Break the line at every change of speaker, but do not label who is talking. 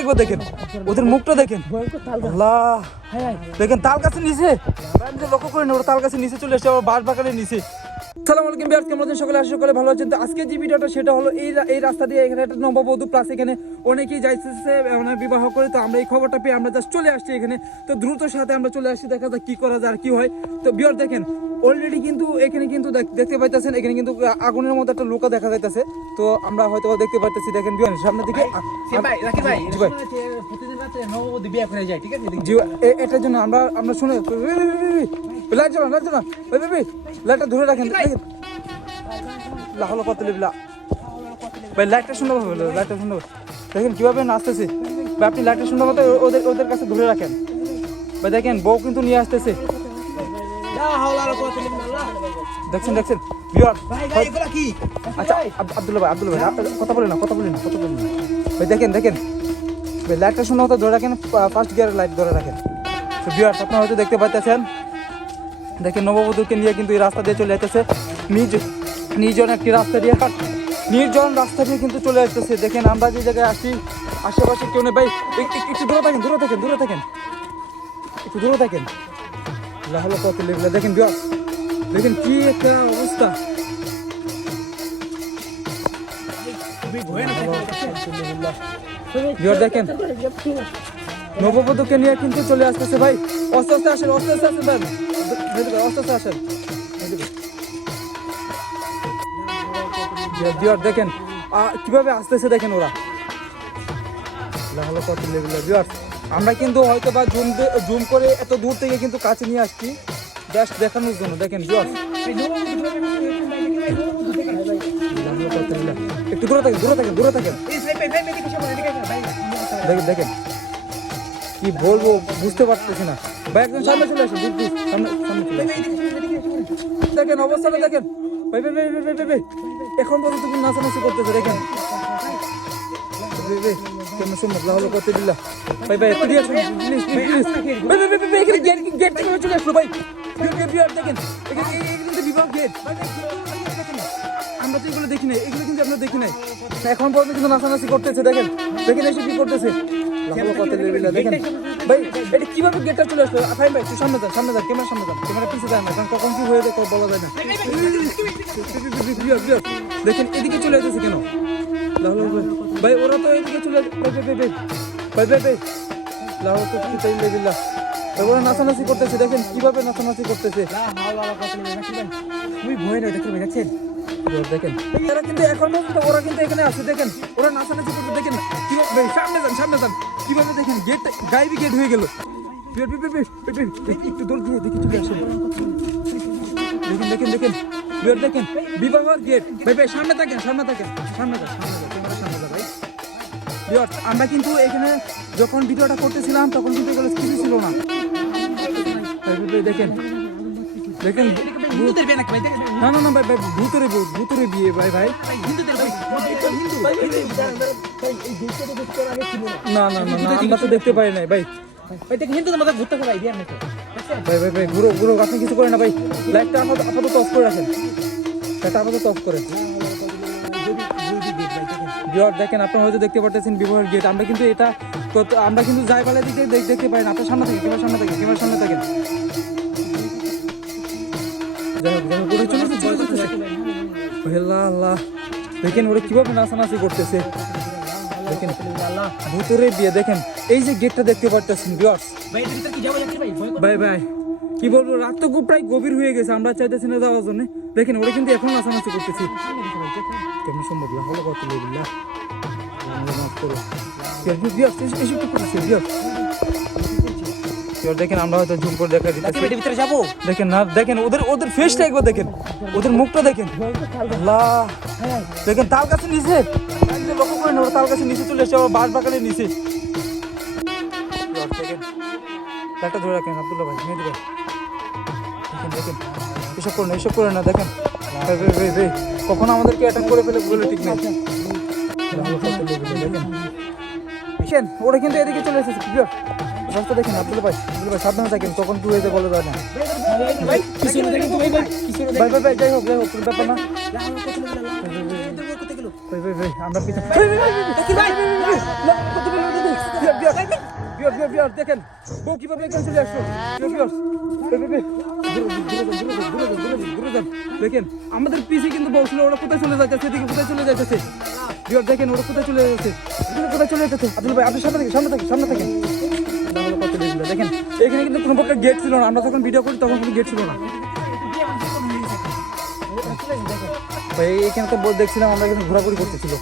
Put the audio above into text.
একবার দেখেন। ওদের মুখটা দেখেন। দেখেন তাল গাছের নিচে লক্ষ্য করিনি, ওরা তাল গাছের নিচে চলে এসেছে, আবার বাঁশ বাগানের নিচে সকলে? ভালো আজকে সেটা হলো এই এই রাস্তা দিয়ে এখানে একটা এখানে অনেকেই যাইতেছে মানে বিবাহ করে। তো আমরা এই খবরটা পেয়ে আমরা জাস্ট চলে আসছি এখানে। তো দ্রুত সাথে আমরা চলে আসছি, দেখা যাক কি করা যায় আর কি হয়। তো বিয়ার দেখেন অলরেডি কিন্তু এখানে কিন্তু দেখ- দেখতে পাইতেছেন এখানে কিন্তু আগুনের মতো একটা লোকা দেখা যাইতেছে। তো আমরা হয়তো দেখতে পাইতেছি দেখেন বিয়ার সামনের দিকে এটার জন্য আমরা আমরা শুনে লাইট জ্বালান লাইট জ্বালান। ওই বেবি লাইটটা ধরে রাখেন। দেখেন লাহলো কত লিবলা ভাই লাইটটা শুনতে পাবে লাইটটা পাবে দেখেন কীভাবে নাচতেছে। ভাই আপনি লাইটটা শুনতে পাবে ওদের ওদের কাছে ধরে রাখেন। ভাই দেখেন বউ কিন্তু নিয়ে আসতেছে। দেখছেন দেখছেন? আচ্ছা আব- ভাই আব্দুল্লাহ ভাই কথা বলেন না কথা বলেন না কথা বলেন না। ভাই দেখেন দেখেন। ভাই লাইটটা শুনে হয়তো ধরে রাখেন ফার্স্ট গিয়ারের লাইট ধরে রাখেন। তো বিয়ার্স আপনারা হয়তো দেখতে পাইতেছেন। দেখেন নববধূকে নিয়ে কিন্তু এই রাস্তা দিয়ে চলে যেতেছে নিজ নির্জন একটি রাস্তা দিয়ে। নির্জন রাস্তা দিয়ে কিন্তু চলে আসতেছে দেখেন আমরা যে জায়গায় আসি আশেপাশে কেউ নেই। ভাই এক- এক- একটু দূরে থাকেন দূরে থাকেন দূরে থাকেন। একটু দূরে থাকেন। লাহলো কত লেগলা দেখেন বিয়ার দেখেন কি একটা অবস্থা বিয়ার দেখেন নববধূকে নিয়ে কিন্তু চলে আসতেছে ভাই আস্তে আস্তে আসেন আস্তে আস্তে আসেন ভাই মেহেদি ভাই, আস্তে আস্তে আসেন মেহেদি ভাই। বিয়ার, বিয়ার দেখেন আ, কীভাবে আসতেছে দেখেন ওরা লাহালো কত লেগুলো বিয়ার আমরা কিন্তু হয়তো বা জুম জুম করে এত দূর থেকে কিন্তু কাছে নিয়ে আসছি জাস্ট দেখানোর জন্য। দেখেন একটু দূরে থাকেন দূরে থাকেন দূরে থাকেন। দেখেন দেখেন। কি বলব বুঝতে পারতেছি না। ভাই একদম সামনে চলে আসুন সামনে সামনে চলে দেখেন অবস্থাটা দেখেন। ভাই ভাই ভাই ভাই ভাই, এখন পর্যন্ত নাচানাচি করতেছে দেখেন। ভাই ভাই কেমন সম্ভব হলো করতে দিলা? ভাই ভাই একটু দিয়ে প্লিজ প্লিজ ভাই ভাই ভাই ভাই, এখানে গেট গেট থেকে চলে আসলো, ভাই। গেট গেট বিয়ার দেখেন। এখানে এখানে কিন্তু বিভাগ গেট আমরা তো এগুলো দেখি নাই। এগুলো কিন্তু আমরা দেখি নাই। এখন পর্যন্ত কিন্তু নাচানাচি করতেছে, দেখেন। দেখেন এসে কি করতেছে। লাহলো কত লেভেলে দেখেন। ভাই, এটা কীভাবে গেটটা চলে আসলো? ভাই, তুই সামনে যান সামনে যান ক্যামেরা সামনে যান ক্যামেরা পিছিয়ে যায় না, কারণ কখন কি হয়ে যায় তো বলা যায় না। দেখেন, এদিকে চলে আসতেছে কেন? লাহলো ভাই ওরা তো এদিকে চলে ভাই ভাই ভাই ভাই ভাই ভাই ভাই তো তাই লেবিল্লা ওরা নাচানাচি করতেছে দেখেন কীভাবে নাচানাচি করতেছে
খুবই ভয় নয় ভাই দেখছেন
দেখেন এরা কিন্তু এখন পর্যন্ত ওরা কিন্তু এখানে আছে দেখেন ওরা নাচানাচি করতে দেখেন কীভাবে সামনে যান সামনে যান কীভাবে দেখেন গেট গাইবি গেট হয়ে গেল একটু দূর দিয়ে দেখি চলে আসেন দেখেন দেখেন দেখেন দেখেন বিবাহর গেট ভাই ভাই সামনে থাকেন সামনে থাকেন সামনে যান আমরা কিন্তু এখানে যখন ভিডিওটা করতেছিলাম তখন কিন্তু এগুলো কিছু ছিল না। দেখেন। দেখেন না না না ভাই ভাই ভূতরে ভূতরে বিয়ে ভাই ভাই। না না না না আমরা তো দেখতে পাই নাই ভাই।
ভাই দেখেন হিন্দুদের ঘুরতে ভাই
ভাই ভাই ভাই ঘুরো ঘুরো আপনি কিছু করেন না ভাই। লাইটটা আপাতত আপাতত অফ করে রাখেন। লাইটটা আপাতত অফ করেন বিহার দেখেন আপনারা হয়তো দেখতে পারতেছেন বিবাহের গেট আমরা কিন্তু এটা আমরা কিন্তু যাই পালে দিকে দেখতে পাই না। আপনার সামনে থেকে ক্যামেরার সামনে থেকে ক্যামেরার সামনে থাকেন। আল্লাহ। দেখেন ওরা কীভাবে নাচানাচি করতেছে। দেখেন ভূতরে দিয়ে দেখেন। এই যে গেটটা দেখতে পারতেছেন বিয়ার্স
ভাই ভাই?
Bye bye. কি বলব রাত তো খুব প্রায় গভীর হয়ে গেছে আমরা চাইতেছি না যাওয়ার জন্য। দেখেন ওরা কিন্তু এখন নাচানাচি করতেছি। কেমন সম্ভব না হলো কত দেখেন আমরা হয়তো জুম করে দেখা
ভিতরে যাব?
দেখেন না দেখেন ওদের ওদের ফেসটা একবার দেখেন। ওদের মুখটা দেখেন। আল্লাহ। দেখেন তাল গাছে নিচে। লক্ষ্য করেন ওরা তাল গাছে নিচে চলে এসেছে আবার বাঁশ বাগানের নিচে। দেখেন একটা ধরে রাখেন আব্দুল্লাহ ভাই ভাই দেখেন দেখেন এসব করেন এসব করেন না দেখেন ভাই, আমাদেরকে অ্যাটাক করে ফেলে বলে ঠিক নেই দেখেন ওরা কিন্তু এদিকে চলে এসেছে ক্লিয়ার রাস্তা দেখেন আব্দুল্লাহ ভাই আব্দুল্লাহ ভাই সাবধানে থাকেন কখন কি হয়েছে বলা যায় না
ভাই না ভাই ভাই
যাই হোক যাই হোক কোনো ব্যাপার না আমরা পিছনে বিয়ার বিয়ার বিয়ার দেখেন। বউ কীভাবে এখানে চলে আসলো? দেখেন, আমাদের পিছিয়ে কিন্তু বউ ছিল, ওরা কোথায় চলে যাচ্ছে সেদিকে কোথায় চলে যাচ্ছে বিয়ার দেখেন, ওরা কোথায় চলে যাচ্ছে কোথায় চলে যাচ্ছে আব্দুল ভাই, আপনি সামনে থেকে সামনে থেকে সামনে থেকে দেখেন, এখানে কিন্তু কোনো প্রকার গেট ছিল না। আমরা যখন ভিডিও করি, তখন কোনো গেট ছিল না। ভাই, এখানে তো দেখছিলাম, আমরা কিন্তু ঘোরাঘুরি করতেছিল।